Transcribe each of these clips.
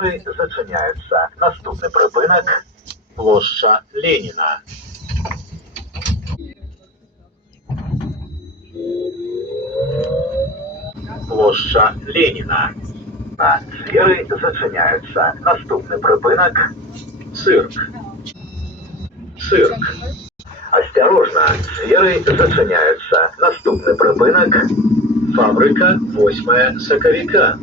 Двері зачиняються. Наступний припинок – площа Леніна. Площа Леніна. Двері зачиняються. Наступний припинок – цирк. Цирк. Осторожно, двери зачиняются. Наступный припинок – фабрика 8 соковика.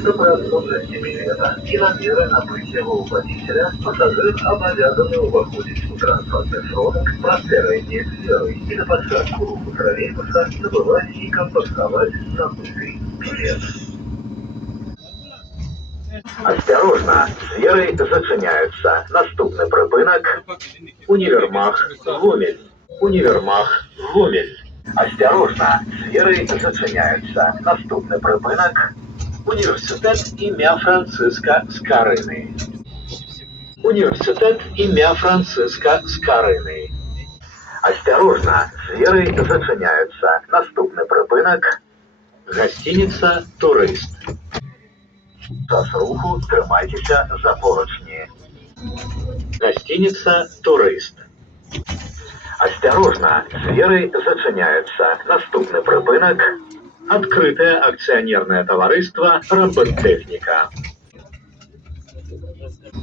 Чтобы отсутствовать билета и намеры отбытия у водителя, пассажир обязан выходить у транспортных сродок, простерение сферы и на посадку руху троллейбуса забывать и компостовать забытый билет. Осторожно, двери зачиняются. Наступный припинок – универмаг Гомель. Универмаг Гомель. Осторожно, двери зачиняються. Наступний припинок – університет ім'я Франциска Скарини. Університет ім'я Франциска Скарини. Осторожно, двери зачиняються. Наступний припинок – гостиниця «Турист». Час руху тримайтеся за поручні. Гостиница «Турист». Осторожно, двери зачиняются. Наступный припинок – открытое акционерное товариство «Рамбыттехника».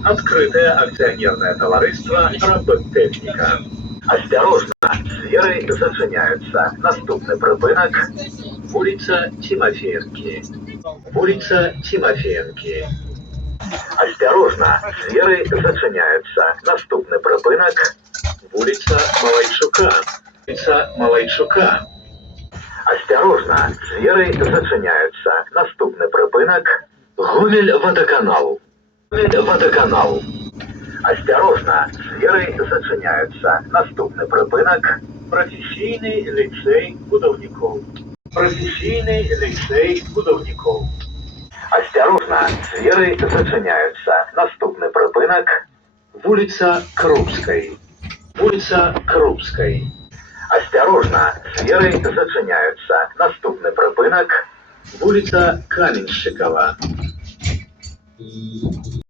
Открытое акционерное товариство «Рамбыттехника». Осторожно, двери зачиняются. Наступный припинок – улица Тимофеевки. Улица Тимофеевки. Осторожно, двери зачиняются. Наступний припинок – вулиця Малайчука. Улица Малайчука. Осторожно, двери зачиняются. Наступний припинок – Гомель-Водоканал. Гомель-Водоканал. Осторожно, двери зачиняются. Наступний припинок – професійний ліцей будівників. Професійний ліцей будівників. Осторожно, двери зачиняются. Наступний припинок – вулиця Крупской. Вулиця Крупской. Осторожно, двери зачиняются. Наступний припинок – вулиця Каменщикова.